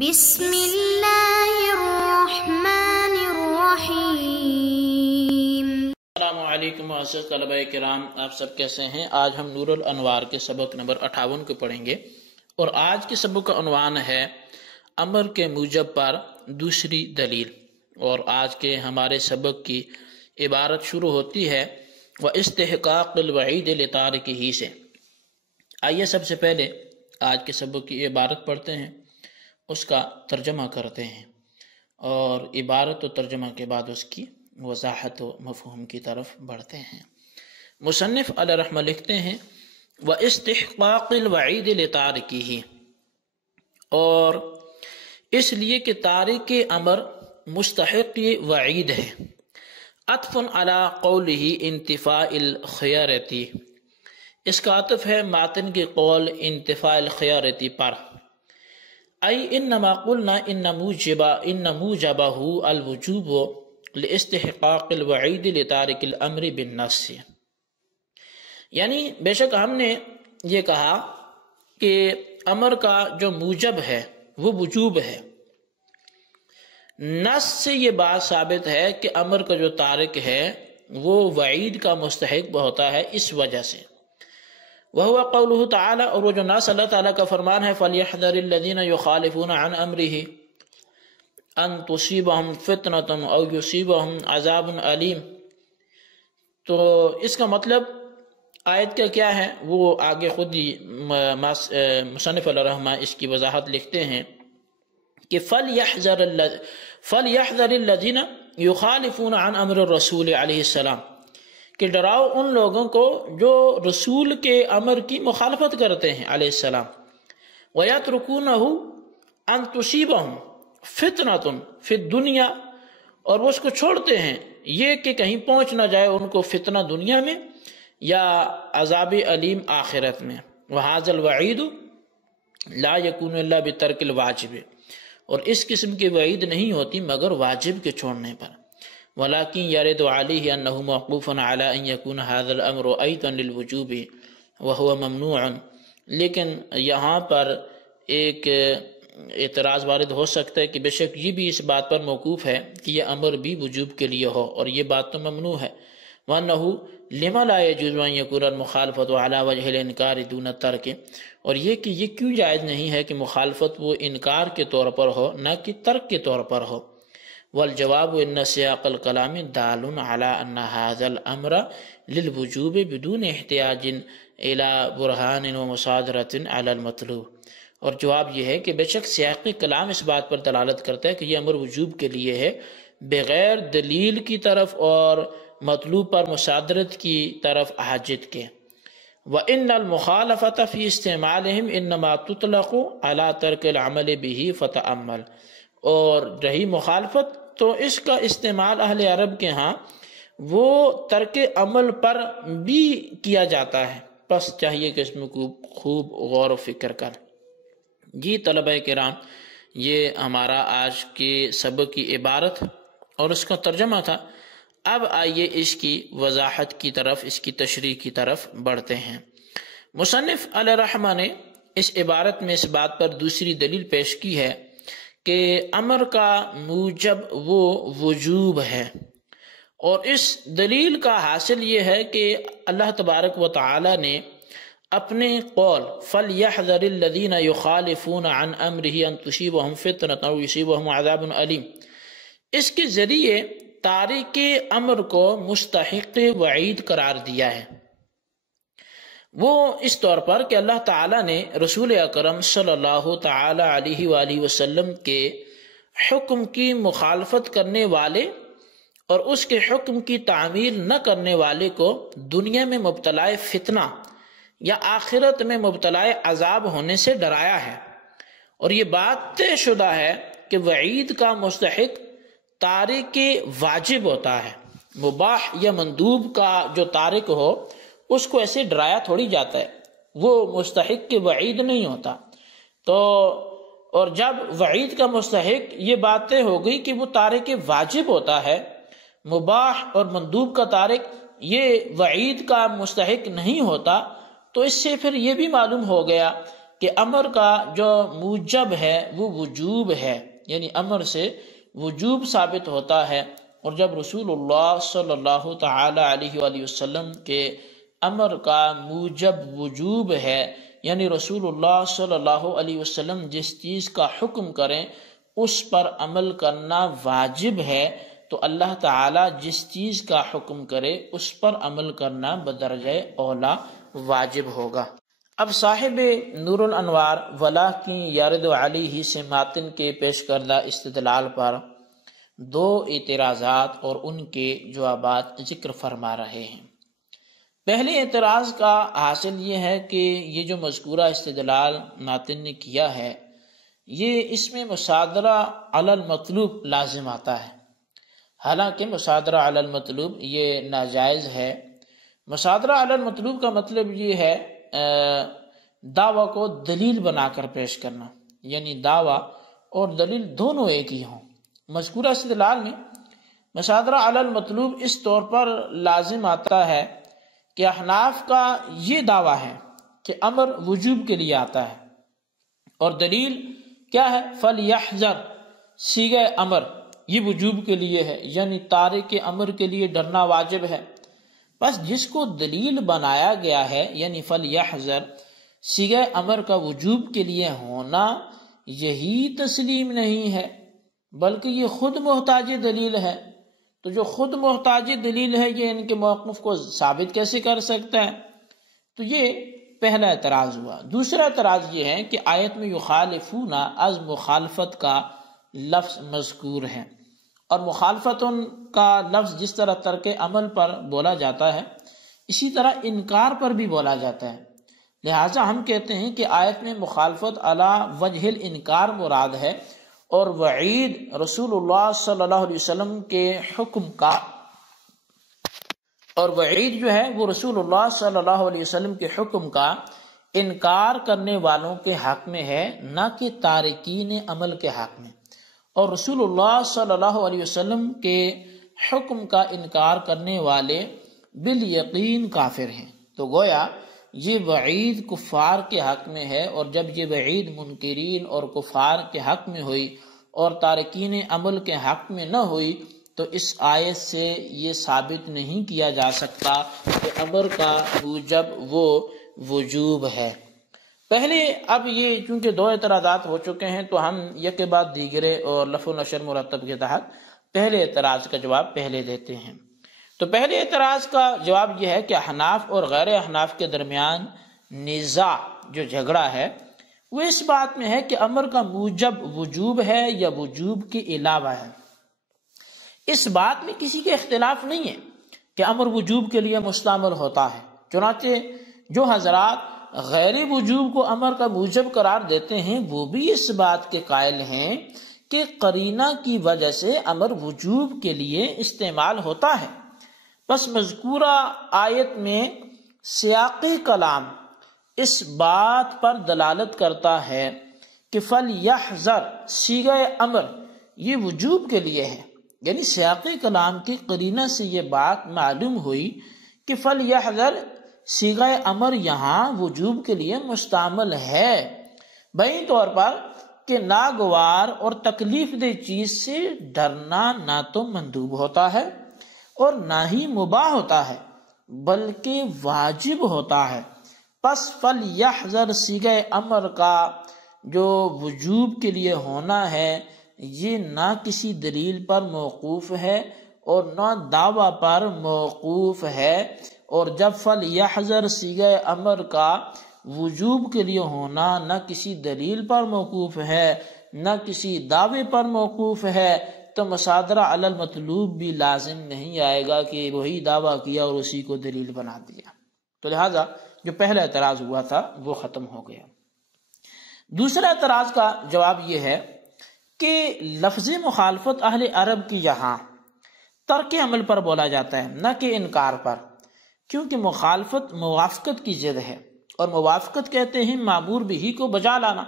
بسم اللہ الرحمن الرحیم۔ السلام علیکم معزز طلبہ کرام، آپ سب کیسے ہیں؟ آج ہم نور الانوار کے سبق نمبر 58 کو پڑھیں گے، اور آج کے سبق کا عنوان ہے امر کے موجب پر دوسری دلیل۔ اور آج کے ہمارے سبق کی عبارت شروع ہوتی ہے وَإِسْتِحْقَاقِ الْوَعِيدِ لِتَارِكِهِ سے۔ آئیے سب سے پہلے آج کے سبق کی عبارت پڑھتے ہیں، اس کا ترجمہ کرتے ہیں، اور عبارت و ترجمہ کے بعد اس کی وضاحت و مفہوم کی طرف بڑھتے ہیں۔ مصنف علیہ رحمہ لکھتے ہیں وَإِسْتِحْقَاقِ الْوَعِيدِ لِتَارِكِهِ، اور اس لیے کہ تارک امر مستحق وعید ہے۔ عطف علی قولہ انتفاء الخیارتی، اس کا عطف ہے ماتن کے قول انتفاء الخیارتی پر۔ ای انما قلنا ان موجبہ الوجوب لاستحقاق الوعید لتارک الامر بالنص، یعنی بے شک ہم نے یہ کہا کہ امر کا جو موجب ہے وہ وجوب ہے۔ نص سے یہ بات ثابت ہے کہ امر کا جو تارک ہے وہ وعید کا مستحق ہوتا ہے اس وجہ سے۔ وَهُوَ قَوْلُهُ تَعَالَى، اور وہ جو نص اللہ تعالیٰ کا فرمان ہے فَلْيَحْذَرِ الَّذِينَ يُخَالِفُونَ عَنْ أَمْرِهِ أَن تُصِيبَهُمْ فِتْنَةٌ أَوْ يُصِيبَهُمْ عَذَابٌ أَلِيمٌ۔ تو اس کا مطلب آیت کا کیا ہے وہ آگے خود ہی مصنف علیہ رحمہ اس کی وضاحت لکھتے ہیں کہ فَلْيَحْذَرِ الَّذِينَ يُخَالِفُونَ عَنْ أَمْرِ الرَّسُولِ علیہ السلام، کہ ڈراؤ ان لوگوں کو جو رسول کے امر کی مخالفت کرتے ہیں علیہ السلام۔ وَيَتْرُكُونَهُ أَن تُصِيبَهُمْ فِتْنَةٌ فِي الدُّنْيَا، اور وہ اس کو چھوڑتے ہیں یہ کہ کہیں پہنچ نہ جائے ان کو فتنہ دنیا میں یا عذاب علیم آخرت میں۔ وَهَذَا الْوَعِيدُ لَا يَكُونُ إِلَّا بِتَرْكِ الْوَاجِبِ، اور اس قسم کی وعید نہیں ہوتی مگر واجب کے چھوڑنے پر۔ وَلَكِنْ يَرِدُ عَلَيْهِ أَنَّهُ مَوْقُوفٌ عَلَىٰ أَنْ يَكُونَ هَذَا الْأَمْرُ أَيْضًا لِلْوُجُوبِ وَهُوَ مَمْنُوعٌ، لیکن یہاں پر ایک اعتراض وارد ہو سکتا ہے کہ بے شک یہ بھی اس بات پر موقوف ہے کہ یہ امر بھی وجوب کے لیے ہو، اور یہ بات تو ممنوع ہے۔ وَأَنَّهُ لِمَا لَا يَجُوزُ أَنْ يَكُونَ الْمُخَالَفَةُ عَلَىٰ وَجْهِ الْإِنْكَارِ دُونَ التَّرْكِ، اور یہ کہ یہ کیوں جائز نہیں ہے کہ مخالفت وہ انکار کے طور پر ہو نہ کہ ترک کے طور پر ہو۔ والجواب ان سیاق الکلام دال علی ان هذا الامر للوجوب بدون احتیاج الى برہان ومصادرۃ علی المطلوب، اور جواب یہ ہے کہ بے شک سیاق کلام اس بات پر دلالت کرتا ہے کہ یہ امر وجوب کے لیے ہے بغیر دلیل کی طرف اور مطلوب پر مصادرت کی طرف حاجت کے۔ وَإِنَّ الْمُخَالَفَةَ فِي اسْتِعْمَالِهِمْ إِنَّمَا تُطْلَقُ عَلَىٰ تَرْكِ الْعَمَلِ بِهِ فَتَأَمَّلْ، اور رہی مخالفت تو اس کا استعمال اہل عرب کے ہاں وہ ترک عمل پر بھی کیا جاتا ہے، پس چاہیے کہ اس میں خوب غور و فکر کر۔ جی طلبہ کرام، یہ ہمارا آج کے سبق کی عبارت اور اس کا ترجمہ تھا۔ اب آئیے اس کی وضاحت کی طرف، اس کی تشریح کی طرف بڑھتے ہیں۔ مصنف علیہ رحمہ نے اس عبارت میں اس بات پر دوسری دلیل پیش کی ہے کہ امر کا موجب وہ وجوب ہے، اور اس دلیل کا حاصل یہ ہے کہ اللہ تبارک و تعالی نے اپنے قول فَلْيَحْذَرِ الَّذِينَ يُخَالِفُونَ عَنْ أَمْرِهِ أَن تُصِيبَهُمْ فِتْنَةٌ أَوْ يُصِيبَهُمْ عَذَابٌ أَلِيمٌ، اس کے ذریعے تارک امر کو مستحق وعید قرار دیا ہے۔ وہ اس طور پر کہ اللہ تعالیٰ نے رسول اکرم صلی اللہ تعالی علیہ وآلہ وسلم کے حکم کی مخالفت کرنے والے اور اس کے حکم کی تعمیل نہ کرنے والے کو دنیا میں مبتلا فتنہ یا آخرت میں مبتلا عذاب ہونے سے ڈرایا ہے، اور یہ بات طے شدہ ہے کہ وعید کا مستحق تارک واجب ہوتا ہے۔ مباح یا مندوب کا جو تارک ہو اس کو ایسے ڈرایا تھوڑی جاتا ہے، وہ مستحق کی وعید نہیں ہوتا۔ تو اور جب وعید کا مستحق یہ بات طے ہو گئی کہ وہ تارک واجب ہوتا ہے، مباح اور مندوب کا تارک یہ وعید کا مستحق نہیں ہوتا، تو اس سے پھر یہ بھی معلوم ہو گیا کہ امر کا جو موجب ہے وہ وجوب ہے، یعنی امر سے وجوب ثابت ہوتا ہے، اور جب رسول اللہ صلی اللہ تعالی علیہ وآلہ وسلم کے امر کا موجب وجوب ہے، یعنی رسول اللہ صلی اللہ علیہ وسلم جس چیز کا حکم کریں اس پر عمل کرنا واجب ہے، تو اللہ تعالی جس چیز کا حکم کرے اس پر عمل کرنا بدرجہ اولا واجب ہوگا۔ اب صاحب نور الانوار ولاکن یرد علیہ سے ماتن کے پیش کردہ استدلال پر دو اعتراضات اور ان کے جوابات ذکر فرما رہے ہیں۔ پہلے اعتراض کا حاصل یہ ہے کہ یہ جو مذکورہ استدلال ماتن نے کیا ہے یہ اس میں مصادرہ علی المطلوب لازم آتا ہے، حالانکہ مصادرہ علی المطلوب یہ ناجائز ہے۔ مصادرہ علی المطلوب کا مطلب یہ ہے دعویٰ کو دلیل بنا کر پیش کرنا، یعنی دعویٰ اور دلیل دونوں ایک ہی ہوں۔ مذکورہ استدلال میں مصادرہ علی المطلوب اس طور پر لازم آتا ہے کہ احناف کا یہ دعویٰ ہے کہ امر وجوب کے لیے آتا ہے، اور دلیل کیا ہے؟ فَلْيَحْذَرْ صیغہ امر یہ وجوب کے لیے ہے، یعنی تارک امر کے لیے ڈرنا واجب ہے۔ بس جس کو دلیل بنایا گیا ہے یعنی فَلْيَحْذَرْ صیغہ امر کا وجوب کے لیے ہونا یہی تسلیم نہیں ہے، بلکہ یہ خود محتاج دلیل ہے۔ تو جو خود محتاج دلیل ہے یہ ان کے موقف کو ثابت کیسے کر سکتا ہے؟ تو یہ پہلا اعتراض ہوا۔ دوسرا اعتراض یہ ہے کہ آیت میں یخالفون از مخالفت کا لفظ مذکور ہے، اور مخالفت کا لفظ جس طرح ترک عمل پر بولا جاتا ہے اسی طرح انکار پر بھی بولا جاتا ہے، لہٰذا ہم کہتے ہیں کہ آیت میں مخالفت علی وجہ الانکار مراد ہے، اور وعید رسول اللہ صلی اللہ علیہ وسلم کے حکم کا، اور وعید جو ہے وہ رسول اللہ صلی اللہ علیہ وسلم کے حکم کا انکار کرنے والوں کے حق میں ہے، نہ کہ تارکین عمل کے حق میں، اور رسول اللہ صلی اللہ علیہ وسلم کے حکم کا انکار کرنے والے بالیقین کافر ہیں۔ تو گویا یہ وعید کفار کے حق میں ہے، اور جب یہ وعید منکرین اور کفار کے حق میں ہوئی اور تارکین عمل کے حق میں نہ ہوئی تو اس آیت سے یہ ثابت نہیں کیا جا سکتا کہ امر کا موجب وہ وجوب ہے۔ پہلے اب یہ چونکہ دو اعتراضات ہو چکے ہیں تو ہم یک کے بعد دیگرے اور لف و نشر مرتب کے تحت پہلے اعتراض کا جواب پہلے دیتے ہیں۔ تو پہلے اعتراض کا جواب یہ ہے کہ احناف اور غیر احناف کے درمیان نزاع جو جھگڑا ہے وہ اس بات میں ہے کہ امر کا موجب وجوب ہے یا وجوب کے علاوہ ہے۔ اس بات میں کسی کے اختلاف نہیں ہے کہ امر وجوب کے لیے مستعمل ہوتا ہے، چنانچہ جو حضرات غیر وجوب کو امر کا موجب قرار دیتے ہیں وہ بھی اس بات کے قائل ہیں کہ قرینہ کی وجہ سے امر وجوب کے لیے استعمال ہوتا ہے۔ بس مذکورہ آیت میں سیاق کلام اس بات پر دلالت کرتا ہے کہ فَلْيَحْذَرْ صیغہ امر یہ وجوب کے لیے ہے، یعنی سیاق کلام کی قرینہ سے یہ بات معلوم ہوئی کہ فَلْيَحْذَرْ صیغہ امر یہاں وجوب کے لیے مستعمل ہے، بہین طور پر کہ ناگوار اور تکلیف دہ چیز سے ڈرنا نہ تو مندوب ہوتا ہے اور نہ ہی مباح ہوتا ہے بلکہ واجب ہوتا ہے۔ پس فَلْيَحْذَرْ صیغہ امر کا جو وجوب کے لیے ہونا ہے یہ نہ کسی دلیل پر موقوف ہے اور نہ دعویٰ پر موقوف ہے، اور جب فَلْيَحْذَرْ صیغہ امر کا وجوب کے لیے ہونا نہ کسی دلیل پر موقوف ہے نہ کسی دعوے پر موقوف ہے تو مصادرہ علی المطلوب بھی لازم نہیں آئے گا کہ وہی دعویٰ کیا اور اسی کو دلیل بنا دیا۔ تو لہٰذا جو پہلا اعتراض ہوا تھا وہ ختم ہو گیا۔ دوسرا اعتراض کا جواب یہ ہے کہ لفظ مخالفت اہل عرب کی یہاں ترک عمل پر بولا جاتا ہے نہ کہ انکار پر، کیونکہ مخالفت موافقت کی ضد ہے، اور موافقت کہتے ہیں مامور بھی کو بجا لانا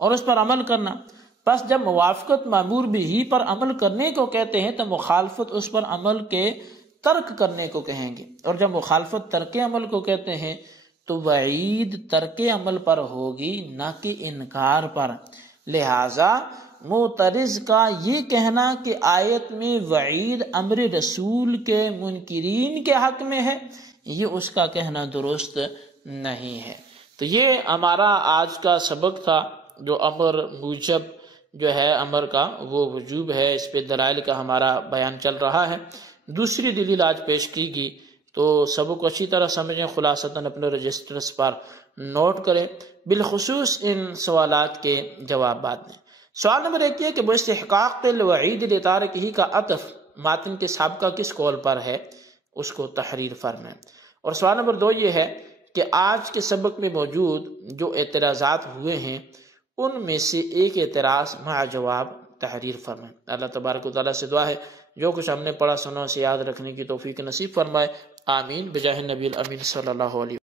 اور اس پر عمل کرنا۔ بس جب موافقت مامور بھی پر عمل کرنے کو کہتے ہیں تو مخالفت اس پر عمل کے ترک کرنے کو کہیں گے، اور جب مخالفت ترک عمل کو کہتے ہیں تو وعید ترک عمل پر ہوگی نہ کہ انکار پر۔ لہذا معترض کا یہ کہنا کہ آیت میں وعید امر رسول کے منکرین کے حق میں ہے، یہ اس کا کہنا درست نہیں ہے۔ تو یہ ہمارا آج کا سبق تھا، جو امر موجب جو ہے امر کا وہ وجوب ہے، اس پہ دلائل کا ہمارا بیان چل رہا ہے۔ دوسری دلیل آج پیش کی گئی، تو سبق کو اچھی طرح سمجھیں، خلاصتاً اپنے رجسٹرز پر نوٹ کریں، بالخصوص ان سوالات کے جوابات میں۔ سوال نمبر 1 یہ کہ باستحقاق الوعید لتارکہ کا عطف ماتن کے سابقہ کس قول پر ہے، اس کو تحریر فرمائیں۔ اور سوال نمبر 2 یہ ہے کہ آج کے سبق میں موجود جو اعتراضات ہوئے ہیں ان میں سے ایک اعتراض مع جواب تحریر فرمائیں۔ اللہ تبارک و تعالیٰ سے دعا ہے جو کچھ ہم نے پڑھا سنا اسے یاد رکھنے کی توفیق نصیب فرمائے، آمین، بجاہ نبی الامین صلی اللہ علیہ وسلم۔